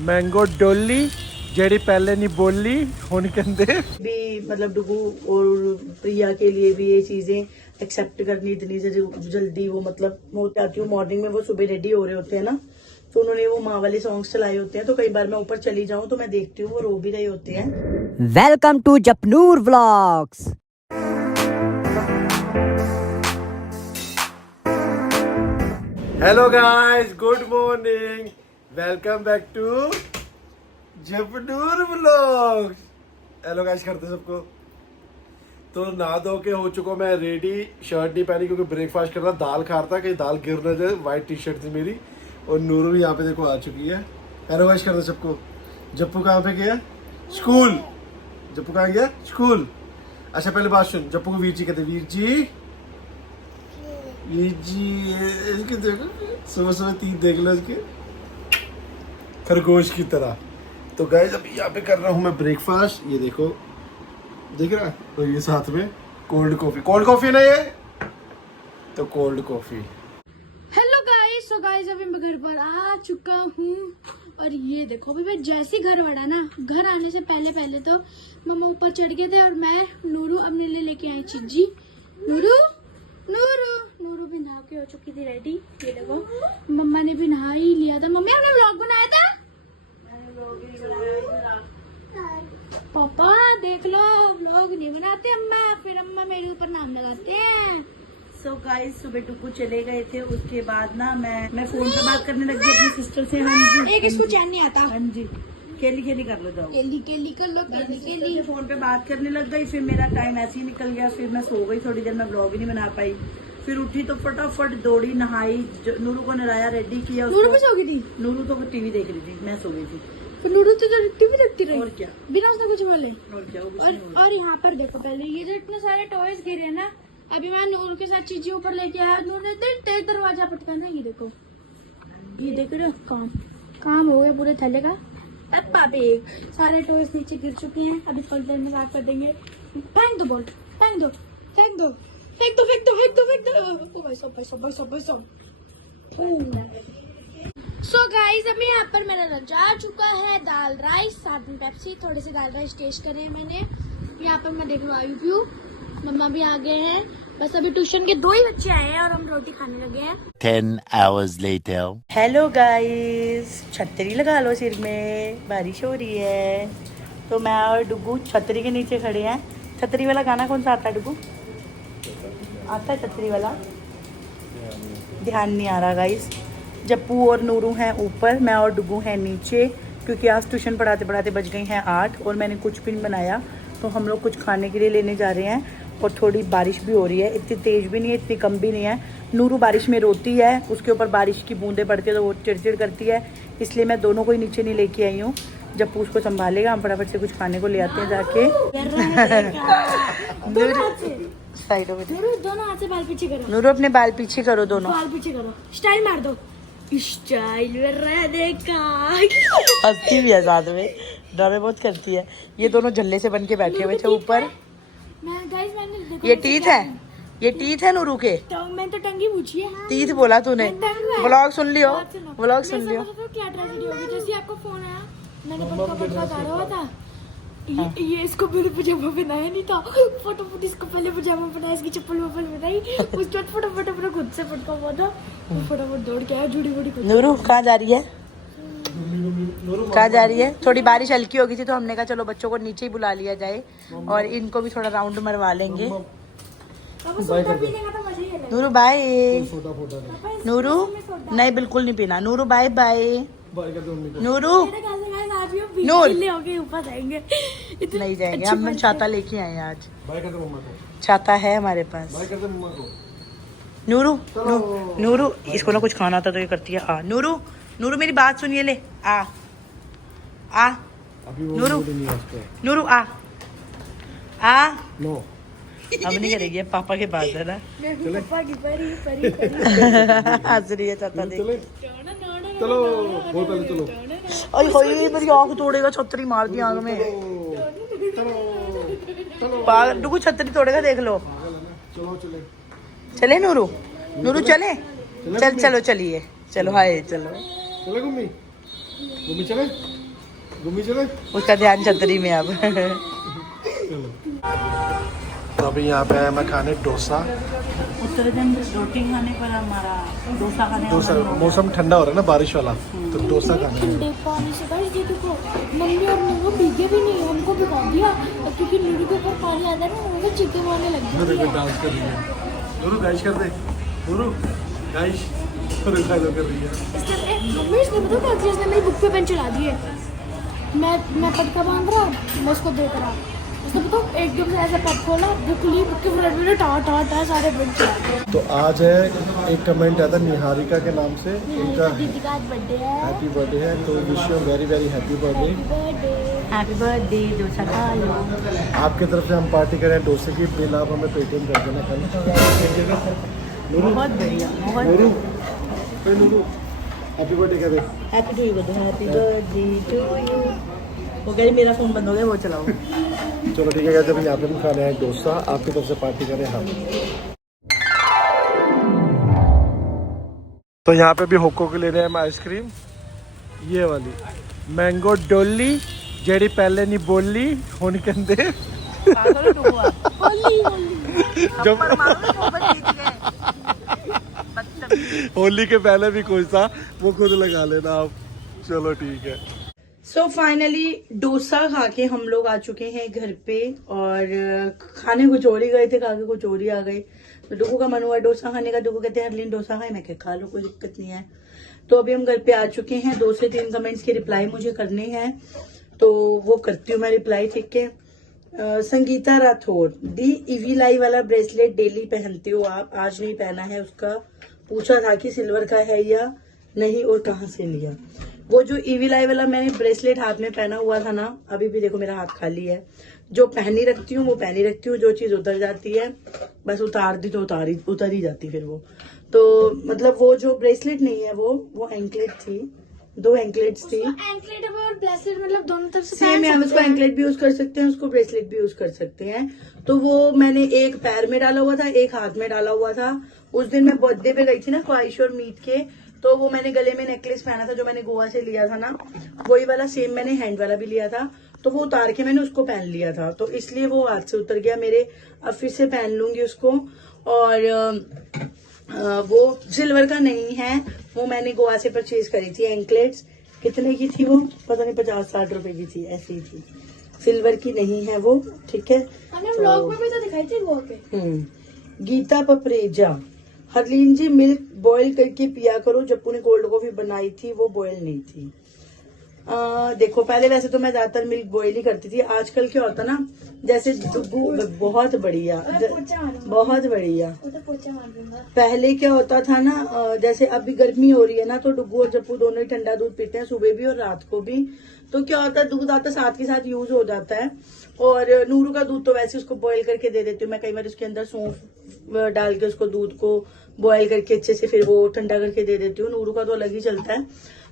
Mango डोली JD पहले नहीं बोली हुन कहंदे भी मतलब डुगू और प्रिया के लिए भी ये चीजें एक्सेप्ट करनी इतनी जल्दी वो मतलब मैं चाहती हूँ मॉर्निंग में वो सुबह रेडी हो रहे होते हैं ना, तो उन्होंने वो माँ वाले सॉन्ग्स चलाए होते हैं, तो कई बार मैं ऊपर चली जाऊँ तो मैं देखती हूँ वो रो भी रहे होते हैं। Welcome to Japnoor vlogs. Hello guys, good morning, welcome back to Japnoor vlogs. Hello guys करते सबको। तो नहा धो के हो चुका मैं रेडी, शर्ट नहीं पहनी क्योंकि ब्रेकफास्ट करना, दाल खा रहा था कहीं दाल गिर न जाए। व्हाइट टी शर्ट थी मेरी और नूरू भी यहाँ पे देखो आ चुकी है। हेलो गाइस करते सबको। जप्पू कहाँ पे गया? स्कूल। जप्पू कहाँ गया? स्कूल। अच्छा पहले बात सुन, जप्पू को वीर जी कहते, वीर जी इसके देखो सुबह सुबह तीन देख लो इसके खरगोश की तरह। तो गाइस अभी यहाँ पे कर रहा हूँ मैं ब्रेकफास्ट, ये देखो देख रहा है। तो ये साथ में कोल्ड कॉफी ना, ये तो cold coffee. Hello guys, so guys अभी मैं घर पर आ चुका हूँ और ये देखो अभी मैं जैसे ही घर बढ़ा ना, घर आने से पहले तो मम्मा ऊपर चढ़ गए थे और मैं नूरू अपने लिए लेके आई चिज्जी। नूरू भी नहा के हो चुकी थी रेडी। ये देखो मम्मा ने भी नहा ही लिया था। मम्मी आपने व्लॉग बनाया था? पापा देख लो, व्लॉग नहीं बनाते अम्मा, फिर अम्मा मेरे ऊपर नाम लगाते हैं। सो गाइस सुबह टुकू चले गए थे, उसके बाद ना मैं फोन पे बात करने लग गई अपनी सिस्टर से। हाँ जी, एक इसको चैन नहीं आता। हाँ जी, खेली कर लो, जाओ केली कर लो, केली। फोन पे बात करने लग गई, फिर मेरा टाइम ऐसे ही निकल गया। फिर मैं सो गई थोड़ी देर, मैं ब्लॉग ही नहीं बना पाई। फिर उठी तो फटाफट दौड़ी, नहाई, नूरू को नहाया, रेडी किया। नूरू भी सो गई थी? नूरू तो टीवी देख रही थी, मैं सो गई थी। तो नूरू तो टीवी देखती रही। और क्या, बिना उसने कुछ बोले। और क्या। और यहाँ पर देखो पहले ये जो इतने सारे टॉयज गिरे हैं ना, अभी मैं नूर के साथ चीजें ऊपर लेके आया, नूर ने तेज दरवाजा पटकाना। ये देखो, ये देख रहे हो, काम हो गया पूरे थैले का। पप्पा भी सारे टॉयज नीचे गिर चुके हैं, अभी थोड़ी देर में साफ कर देंगे। फेंक दो बॉल, फेंक दो। सो गाइस अभी यहाँ पर मेरा लंच आ चुका है, दाल राइस साथ में पेप्सी, थोड़े से दाल राइस टेस्ट करे हैं मैंने। यहाँ पर मैं देख रहा हूँ मम्मा भी आ गए हैं, बस अभी ट्यूशन के 2 ही बच्चे आए हैं और हम रोटी खाने लगे हैं। 10 hours later. हेलो गाइस, छतरी लगा लो सिर में, बारिश हो रही है। तो मैं और डुगू छतरी के नीचे खड़े हैं। छतरी वाला गाना कौन सा आता है डुगू? आता है छतरी वाला? ध्यान नहीं आ रहा गाइस। जप्पू और नूरू हैं ऊपर, मैं और डुगू हैं नीचे, क्योंकि आज ट्यूशन पढ़ाते पढ़ाते बज गई हैं 8 और मैंने कुछ भी नहीं बनाया। तो हम लोग कुछ खाने के लिए लेने जा रहे हैं और थोड़ी बारिश भी हो रही है, इतनी तेज़ भी नहीं है, इतनी कम भी नहीं है। नूरू बारिश में रोती है, उसके ऊपर बारिश की बूंदें पड़ती है तो वो चिड़चिड़ करती है, इसलिए मैं दोनों को ही नीचे नहीं लेके आई हूँ। जब उसको संभालेगा हम फटाफट से कुछ खाने को ले आते हैं जाके। साइड में दोनों हाथ से बाल पीछे करो। नूरू अपने बाल पीछे करो, दोनों बाल पीछे करो, स्टाइल मार दो। स्टाइल में रहने का हंसती भी है साथ में, डरे बहुत करती है। ये दोनों झल्ले से बन के बैठे हुए थे ऊपर। ये टीथ है, ये टीथ है नूरू के। मैंने तो टंगी पूछी है। टीथ बोला तूने? व्लॉग सुन लियो, व्लॉग सुन लियो। क्या ट्रेजेडी होगी, जैसे आपको फोन आया मैंने पटका हुआ था। ये इसको मेरे पजामा पहनाया नहीं था, फटाफट इसको पहले पजामा पहनाया, इसकी चप्पल बनाई, उसके बाद फटाफट अपना खुद से पटका हुआ था, फटाफट दौड़ के आया जुड़ी बुड़ी। नूरू कहाँ जा रही है? कहाँ जा रही है? थोड़ी बारिश हल्की हो गई थी तो हमने कहा चलो बच्चों को नीचे ही बुला लिया जाए और इनको भी थोड़ा राउंड मरवा लेंगे। Nuru bye. नूरू नहीं, बिल्कुल नहीं पीना। Nooru bye bye. नूरू नूर ऊपर जाएंगे, नहीं जाएंगे हम, छाता लेके आए हैं आज, छाता है हमारे पास। नूरू नूरू इसको ना कुछ खाना था तो ये करती है आ। नूरू मेरी बात सुनिए, ले आ नूरू आ नो। अब नहीं करेगी, अब पापा के पास है ना। पापा की परी हंस रही है चाचा देख। चलो बोतल चलो। अरे मेरी आँख तोड़ेगा, छतरी मार दी आँख में। डुगू छतरी तोड़ेगा, देख लो। चले नूरू चले, चलो चलिए, चलो हाय, चलो घूमी चले घूमी चले। उसका ध्यान छतरी में अब। तो अभी यहाँ पे आया मैं खाने डोसा। उत्तराखंड रोटी खाने पर हमारा डोसा खाने का डोसा मन हो गया। मौसम ठंडा हो रहा है ना बारिश वाला, तो डोसा खाने हैं। ठंडे पानी से गाइस ये देखो मम्मी और नूरू भीगे भी नहीं, हमको भिगो दिया और क्योंकि नूरू के ऊपर पानी आता है ना वो चीखे मारने लग वो गई। देखो डांस कर रही है। नूरू गाइश कर दे, नूरू गाइश कर रही है। इसने मम्मी इसने पता क्या किया, इसने मेरी बुक पे पेन चला दिए। मैं पटका बांध रहा हूँ, मैं उसको देख रहा। उसने पता एकदम से ऐसा पट खोला, बुक ली, बुक के फ्रंट में टा सारे बुक चला दिए। तो आज है एक कमेंट आया था निहारिका के नाम से, इनका दीदी का आज बर्थडे है। हैप्पी बर्थडे है, तो wish you very very happy birthday. Happy birthday dosa खा लो। आपकी तरफ से हम पार्टी करें डोसे की, बिल आप हमें पेटीएम कर देना कल। नूरू बहुत बढ़िया, बहुत नूरू पे नूरू हैप्पी बर्थडे कह दे। Happy to you, happy birthday to you. वो कह रही मेरा फोन बंद हो गया, वो चलाओ। चलो ठीक है, जब यहाँ पे हम खाने आए डोसा, आपकी तरफ से पार्टी करें हम। तो यहाँ पे भी होको के ले रहे हैं हम आइसक्रीम, ये वाली मैंगो डोली जेडी पहले नहीं बोली होनी कहते जब होली के पहले भी कुछ था वो खुद लगा लेना आप। चलो ठीक है। सो फाइनली डोसा खा के हम लोग आ चुके हैं घर पे, और खाने कुछ और ही गए थे, खा के कुछ और ही आ गए। तो डुगू का मन हुआ डोसा खाने का, डुगू कहते हैं हरलीन डोसा खाए, मैं खा लो कोई दिक्कत नहीं है। तो अभी हम घर पे आ चुके हैं, 2 से 3 कमेंट्स के रिप्लाई मुझे करने हैं, तो वो करती हूँ मैं रिप्लाई, ठीक है। संगीता राठौर, दी ईवीलाई वाला ब्रेसलेट डेली पहनते हो आप, आज नहीं पहना है, उसका पूछा था कि सिल्वर का है या नहीं और कहाँ से लिया। वो जो ईवीलाई वाला मैंने ब्रेसलेट हाथ में पहना हुआ था ना, अभी भी देखो मेरा हाथ खाली है। जो पहनी रखती हूँ वो पहनी रखती हूँ, जो चीज उतर जाती है बस उतार दी तो उतर ही जाती फिर वो। तो मतलब वो जो ब्रेसलेट नहीं है वो एंकलेट थी, 2 एंकलेट्स थी। एंकलेट और ब्रेसलेट मतलब दोनों तरफ से सेम है, हम उसको एंकलेट भी यूज कर सकते हैं, उसको ब्रेसलेट भी यूज कर सकते हैं। तो वो मैंने एक पैर में डाला हुआ था, एक हाथ में डाला हुआ था। उस दिन मैं बर्थडे पे गई थी ना ख्वाहिश और मीत के, तो वो मैंने गले में नेकलेस पहना था जो मैंने गोवा से लिया था ना, वही वाला सेम मैंने हैंड वाला भी लिया था। तो वो उतार के मैंने उसको पहन लिया था, तो इसलिए वो हाथ से उतर गया मेरे। अब फिर से पहन लूंगी उसको। और वो सिल्वर का नहीं है, वो मैंने गोवा से परचेज करी थी एंकलेट्स। कितने की थी वो पता नहीं, 50-60 रुपए की थी, ऐसी ही थी, सिल्वर की नहीं है वो, ठीक है। हमने व्लॉग में भी तो दिखाई थी वो पे। गीता पपरेजा, हरलीन जी मिल्क बॉईल करके पिया करो, जप्पू ने कोल्ड कॉफी बनाई थी वो बॉईल नहीं थी। देखो पहले वैसे तो मैं ज्यादातर मिल्क बॉईल ही करती थी, आजकल क्या होता ना, जैसे डुगू बहुत बढ़िया बहुत बढ़िया। पहले क्या होता था ना, जैसे अभी गर्मी हो रही है ना, तो डुगू और जप्पू दोनों ही ठंडा दूध पीते हैं, सुबह भी और रात को भी। तो क्या होता है, दूध आता साथ के साथ यूज हो जाता है। और नूरू का दूध तो वैसे उसको बॉईल करके दे देती हूँ मैं, कई बार उसके अंदर सौंफ डाल के उसको दूध को बॉईल करके अच्छे से फिर वो ठंडा करके दे देती हूँ। नूरू का तो अलग ही चलता है।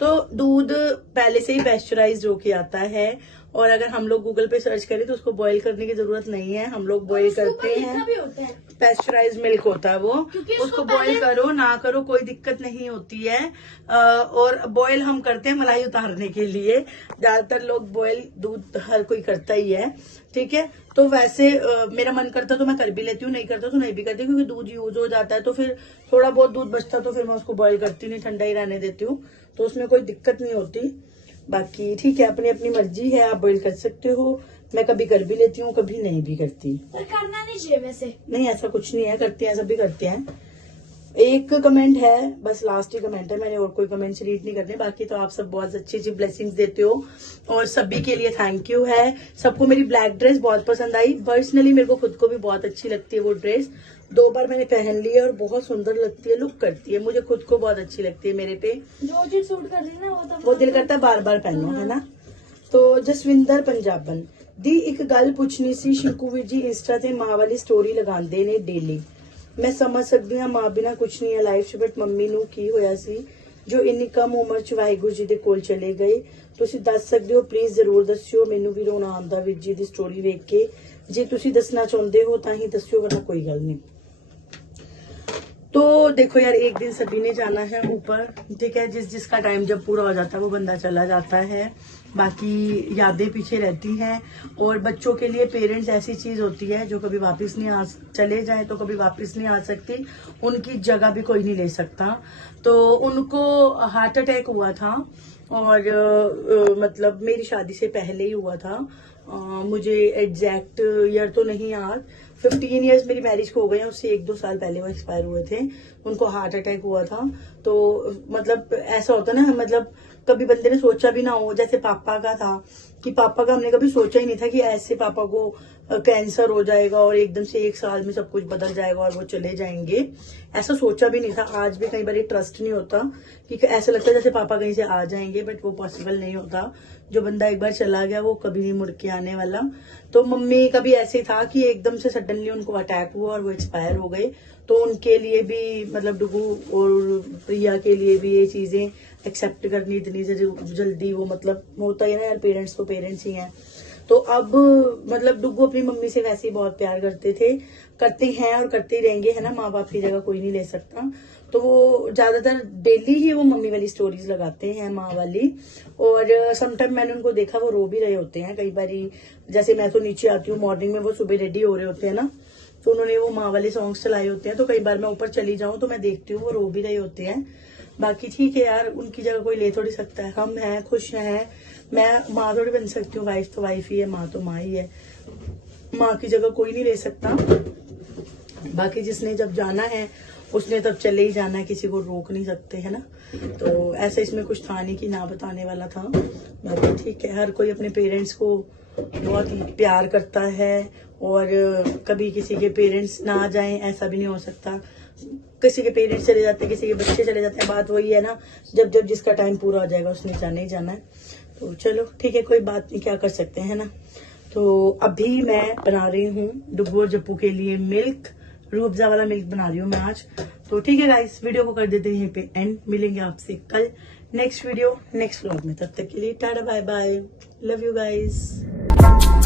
तो दूध पहले से ही पैस्चराइज्ड होके आता है, और अगर हम लोग गूगल पे सर्च करें तो उसको बॉईल करने की जरूरत नहीं है, हम लोग बॉईल करते हैं। पैस्चराइज्ड मिल्क होता है वो, उसको बॉईल करो ना करो कोई दिक्कत नहीं होती है। और बॉईल हम करते हैं मलाई उतारने के लिए, ज्यादातर लोग बॉईल दूध हर कोई करता ही है, ठीक है। तो वैसे मेरा मन करता तो मैं कर भी लेती हूँ, नहीं करता तो नहीं भी करती, क्योंकि दूध यूज हो जाता है तो फिर थोड़ा बहुत दूध बचता तो फिर मैं उसको बॉईल करती नहीं, ठंडा ही रहने देती हूँ, तो उसमें कोई दिक्कत नहीं होती। बाकी ठीक है, अपनी अपनी मर्जी है, आप बॉईल कर सकते हो। मैं कभी कर भी लेती हूँ, कभी नहीं भी करती। करना नहीं चाहिए वैसे। नहीं ऐसा कुछ नहीं है, करते हैं, सभी करते हैं। एक कमेंट है, बस लास्ट ही कमेंट है, मैंने और कोई कमेंट्स रीड नहीं करने। बाकी तो आप सब बहुत अच्छी अच्छी ब्लेसिंग्स देते हो और सभी के लिए थैंक यू है। सबको मेरी ब्लैक ड्रेस बहुत पसंद आई, पर्सनली मेरे को खुद को भी बहुत अच्छी लगती है वो ड्रेस। 2 बार मैंने पहन ली है और बहुत सुंदर लगती है, लुक करती है, मुझे खुद को बहुत अच्छी लगती है मेरे पे। जो चीज सूट कर रही है ना वो दिल करता है बार बार पहनो, है ना। तो जसविंदर पंजाबन दी एक गल पुछनी सी, शिंकू वीर जी इंस्टा ते मां वाली स्टोरी लगांदे ने डेली। मैं समझ सकती हाँ मां बिना कुछ नहीं है लाइफ च, बट मम्मी नू की होया सी जो इन्नी कम उम्र च वाहिगुरू जी दे कोल चले गए। तुसीं दस सकदे हो, प्लीज जरूर दस्सिओ, मैनू भी रोना आंदा वीर जी दी स्टोरी वेख के। जे तुसीं दसना चाहुंदे हो तां ही दस्सिओ, वरना कोई गल नहीं। तो देखो यार, एक दिन सभी ने जाना है ऊपर, ठीक है। जिसका टाइम जब पूरा हो जाता है वो बंदा चला जाता है, बाकी यादें पीछे रहती हैं। और बच्चों के लिए पेरेंट्स ऐसी चीज होती है जो कभी वापस नहीं आ, चले जाए तो कभी वापस नहीं आ सकती, उनकी जगह भी कोई नहीं ले सकता। तो उनको हार्ट अटैक हुआ था और मतलब मेरी शादी से पहले ही हुआ था। मुझे एग्जैक्ट ईयर तो नहीं याद, 15 इयर्स मेरी मैरिज को हो गए हैं, उससे 1-2 साल पहले वो एक्सपायर हुए थे। उनको हार्ट अटैक हुआ था। तो मतलब ऐसा होता ना, मतलब कभी बंदे ने सोचा भी ना हो, जैसे पापा का था कि पापा का हमने कभी सोचा ही नहीं था कि ऐसे पापा को कैंसर हो जाएगा और एकदम से 1 साल में सब कुछ बदल जाएगा और वो चले जाएंगे, ऐसा सोचा भी नहीं था। आज भी कई बार ट्रस्ट नहीं होता कि ऐसा लगता है जैसे पापा कहीं से आ जाएंगे, बट वो पॉसिबल नहीं होता। जो बंदा एक बार चला गया वो कभी नहीं मुड़ के आने वाला। तो मम्मी का भी ऐसे था कि एकदम से सडनली उनको अटैक हुआ और वो एक्सपायर हो गए। तो उनके लिए भी मतलब डुगू और प्रिया के लिए भी ये चीजें एक्सेप्ट करनी इतनी जल्दी, वो मतलब होता ही ना यार, पेरेंट्स तो पेरेंट्स ही हैं। तो अब मतलब डुगू अपनी मम्मी से वैसे ही बहुत प्यार करते थे, करते हैं और करते ही रहेंगे, है ना। माँ बाप की जगह कोई नहीं ले सकता। तो वो ज्यादातर डेली ही वो मम्मी वाली स्टोरीज लगाते हैं, माँ वाली। और समटाइम मैंने उनको देखा वो रो भी रहे होते हैं कई बारी। जैसे मैं तो नीचे आती हूँ मॉर्निंग में, वो सुबह रेडी हो रहे होते हैं ना, तो उन्होंने वो माँ वाले सॉन्ग्स चलाए होते हैं। तो कई बार मैं ऊपर चली जाऊं तो मैं देखती हूँ वो रो भी रहे होते हैं। बाकी ठीक है यार, उनकी जगह कोई ले थोड़ी सकता है। हम हैं, खुश हैं। मैं माँ थोड़ी बन सकती हूँ, वाइफ तो वाइफ ही है, माँ तो माँ ही है। माँ की जगह कोई नहीं ले सकता। बाकी जिसने जब जाना है उसने तब चले ही जाना है, किसी को रोक नहीं सकते, है ना। तो ऐसा इसमें कुछ था नहीं कि ना बताने वाला था। बाकी ठीक है, हर कोई अपने पेरेंट्स को बहुत ही प्यार करता है और कभी किसी के पेरेंट्स ना जाएं ऐसा भी नहीं हो सकता। किसी के पेरेंट्स चले जाते हैं, किसी के बच्चे चले जाते हैं, बात वही है ना, जब जब जिसका टाइम पूरा हो जाएगा उसने जाना ही जाना है। तो चलो ठीक है, कोई बात नहीं, क्या कर सकते हैं ना। तो अभी मैं बना रही हूँ डुगू और जप्पू के लिए मिल्क, रूअफ़ज़ा वाला मिल्क बना रही हूँ मैं आज। तो ठीक है गाइस, वीडियो को कर देते हैं यहीं पे एंड। मिलेंगे आपसे कल नेक्स्ट वीडियो नेक्स्ट व्लॉग में, तब तक के लिए tata bye bye, love you guys.